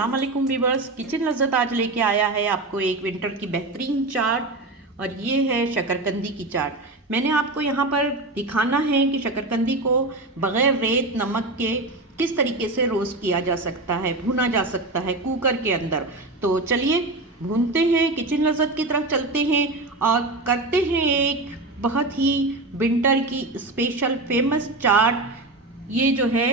अस्सलाम वालेकुम viewers. Kitchen लज़्ज़त आज लेके आया है आपको एक विंटर की बेहतरीन चाट और ये है शकरकंदी की चाट। मैंने आपको यहाँ पर दिखाना है कि शकरकंदी को बग़ैर रेत नमक के किस तरीके से रोस्ट किया जा सकता है, भुना जा सकता है कुकर के अंदर। तो चलिए भूनते हैं, किचन लज़्ज़त की तरफ चलते हैं और करते हैं एक बहुत ही विंटर की स्पेशल फेमस चाट। ये जो है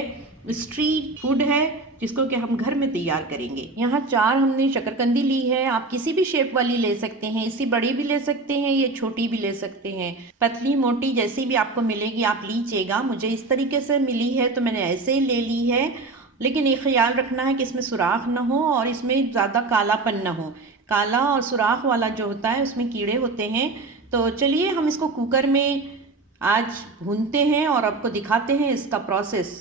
स्ट्रीट फूड है जिसको कि हम घर में तैयार करेंगे। यहाँ 4 हमने शकरकंदी ली है। आप किसी भी शेप वाली ले सकते हैं, इससे बड़ी भी ले सकते हैं, ये छोटी भी ले सकते हैं, पतली मोटी जैसी भी आपको मिलेगी आप लीजिएगा। मुझे इस तरीके से मिली है तो मैंने ऐसे ही ले ली है, लेकिन ये ख्याल रखना है कि इसमें सुराख ना हो और इसमें ज़्यादा कालापन ना हो। काला और सुराख वाला जो होता है उसमें कीड़े होते हैं। तो चलिए हम इसको कुकर में आज भूनते हैं और आपको दिखाते हैं इसका प्रोसेस।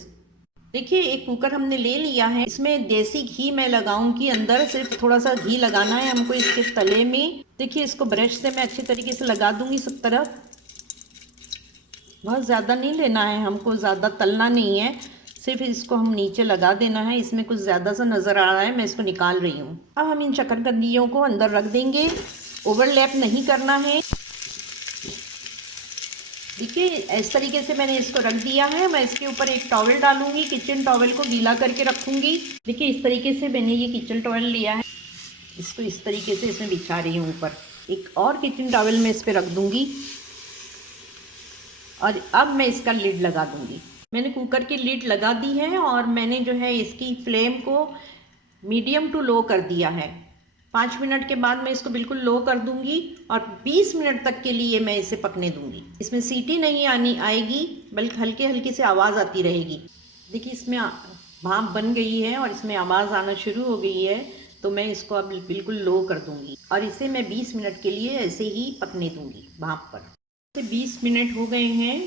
देखिए एक कुकर हमने ले लिया है, इसमें देसी घी मैं लगाऊंगी अंदर, सिर्फ थोड़ा सा घी लगाना है हमको इसके तले में। देखिए इसको ब्रश से मैं अच्छी तरीके से लगा दूंगी सब तरफ। बहुत ज़्यादा नहीं लेना है हमको, ज़्यादा तलना नहीं है, सिर्फ इसको हम नीचे लगा देना है। इसमें कुछ ज़्यादा सा नज़र आ रहा है, मैं इसको निकाल रही हूँ। अब हम इन शकरकंदियों को अंदर रख देंगे, ओवरलैप नहीं करना है। देखिए इस तरीके से मैंने इसको रख दिया है। मैं इसके ऊपर एक टॉवल डालूंगी, किचन टॉवल को गीला करके रखूंगी। देखिए इस तरीके से मैंने ये किचन टॉवल लिया है, इसको इस तरीके से इसमें बिछा रही हूँ ऊपर। एक और किचन टॉवल मैं इस पर रख दूंगी और अब मैं इसका लिड लगा दूंगी। मैंने कुकर की लिड लगा दी है और मैंने जो है इसकी फ्लेम को मीडियम टू लो कर दिया है। 5 मिनट के बाद मैं इसको बिल्कुल लो कर दूंगी और 20 मिनट तक के लिए मैं इसे पकने दूंगी। इसमें सीटी नहीं आएगी, बल्कि हल्की हल्की से आवाज़ आती रहेगी। देखिए इसमें भाप बन गई है और इसमें आवाज़ आना शुरू हो गई है, तो मैं इसको अब बिल्कुल लो कर दूंगी और इसे मैं 20 मिनट के लिए ऐसे ही पकने दूंगी भाप पर। तो 20 मिनट हो गए हैं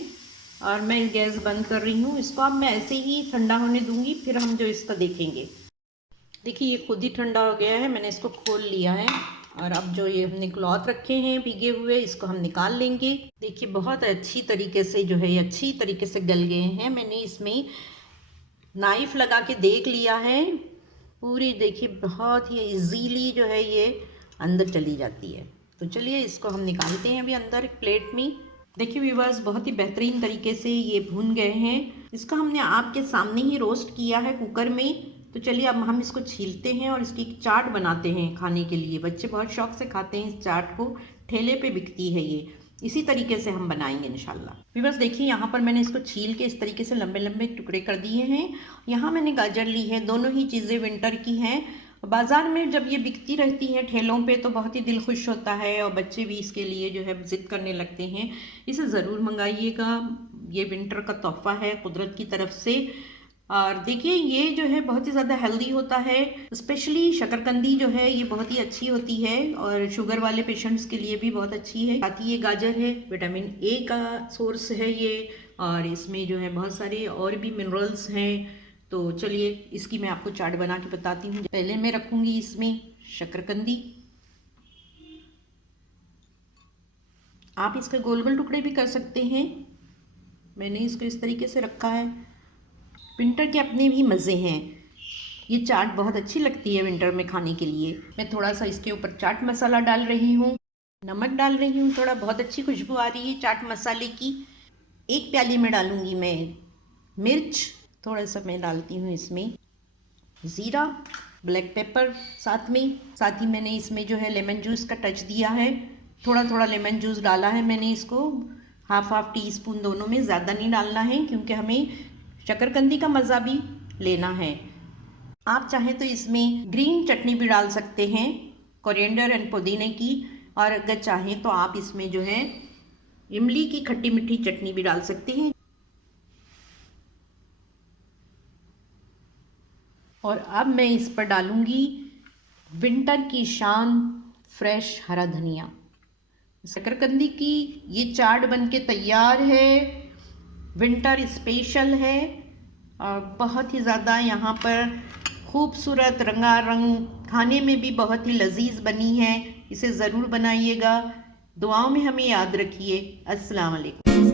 और मैं गैस बंद कर रही हूँ। इसको अब मैं ऐसे ही ठंडा होने दूंगी, फिर हम जो इसका देखेंगे। देखिए ये खुद ही ठंडा हो गया है, मैंने इसको खोल लिया है और अब जो ये हमने क्लॉथ रखे हैं भीगे हुए, इसको हम निकाल लेंगे। देखिए बहुत अच्छी तरीके से जो है ये अच्छी तरीके से गल गए हैं। मैंने इसमें नाइफ लगा के देख लिया है पूरी। देखिए बहुत ही इजीली जो है ये अंदर चली जाती है। तो चलिए इसको हम निकालते हैं अभी अंदर एक प्लेट में। देखिए व्यूअर्स बहुत ही बेहतरीन तरीके से ये भून गए हैं। इसको हमने आपके सामने ही रोस्ट किया है कुकर में। तो चलिए अब हम इसको छीलते हैं और इसकी एक चाट बनाते हैं खाने के लिए। बच्चे बहुत शौक से खाते हैं इस चाट को, ठेले पे बिकती है ये। इसी तरीके से हम बनाएंगे इंशाल्लाह। व्यूअर्स देखिए यहाँ पर मैंने इसको छील के इस तरीके से लंबे लंबे टुकड़े कर दिए हैं। यहाँ मैंने गाजर ली है, दोनों ही चीज़ें विंटर की हैं। बाज़ार में जब ये बिकती रहती हैं ठेलों पे तो बहुत ही दिल खुश होता है और बच्चे भी इसके लिए जो है ज़िद करने लगते हैं। इसे ज़रूर मंगाइएगा, ये विंटर का तोहफ़ा है कुदरत की तरफ से। और देखिए ये जो है बहुत ही ज़्यादा हेल्दी होता है, स्पेशली शकरकंदी जो है ये बहुत ही अच्छी होती है और शुगर वाले पेशेंट्स के लिए भी बहुत अच्छी है। साथ ही ये गाजर है, विटामिन ए का सोर्स है ये, और इसमें जो है बहुत सारे और भी मिनरल्स हैं। तो चलिए इसकी मैं आपको चाट बना के बताती हूँ। पहले मैं रखूँगी इसमें शकरकंदी। आप इसके गोल गोल टुकड़े भी कर सकते हैं, मैंने इसको इस तरीके से रखा है। विंटर के अपने भी मज़े हैं, ये चाट बहुत अच्छी लगती है विंटर में खाने के लिए। मैं थोड़ा सा इसके ऊपर चाट मसाला डाल रही हूँ, नमक डाल रही हूँ थोड़ा, बहुत अच्छी खुशबू आ रही है चाट मसाले की। 1 प्याली में डालूँगी मैं मिर्च, थोड़ा सा मैं डालती हूँ इसमें ज़ीरा, ब्लैक पेपर साथ ही मैंने इसमें जो है लेमन जूस का टच दिया है। थोड़ा थोड़ा लेमन जूस डाला है मैंने इसको, हाफ टी स्पून दोनों में, ज़्यादा नहीं डालना है क्योंकि हमें शकरकंदी का मज़ा भी लेना है। आप चाहें तो इसमें ग्रीन चटनी भी डाल सकते हैं, कोरिएंडर एंड पुदीने की, और अगर चाहें तो आप इसमें जो है इमली की खट्टी मीठी चटनी भी डाल सकते हैं। और अब मैं इस पर डालूंगी विंटर की शान फ्रेश हरा धनिया। शकरकंदी की ये चाट बनके तैयार है, विंटर स्पेशल है और बहुत ही ज़्यादा यहाँ पर खूबसूरत रंगारंग, खाने में भी बहुत ही लजीज बनी है। इसे ज़रूर बनाइएगा, दुआओं में हमें याद रखिए। अस्सलाम वालेकुम।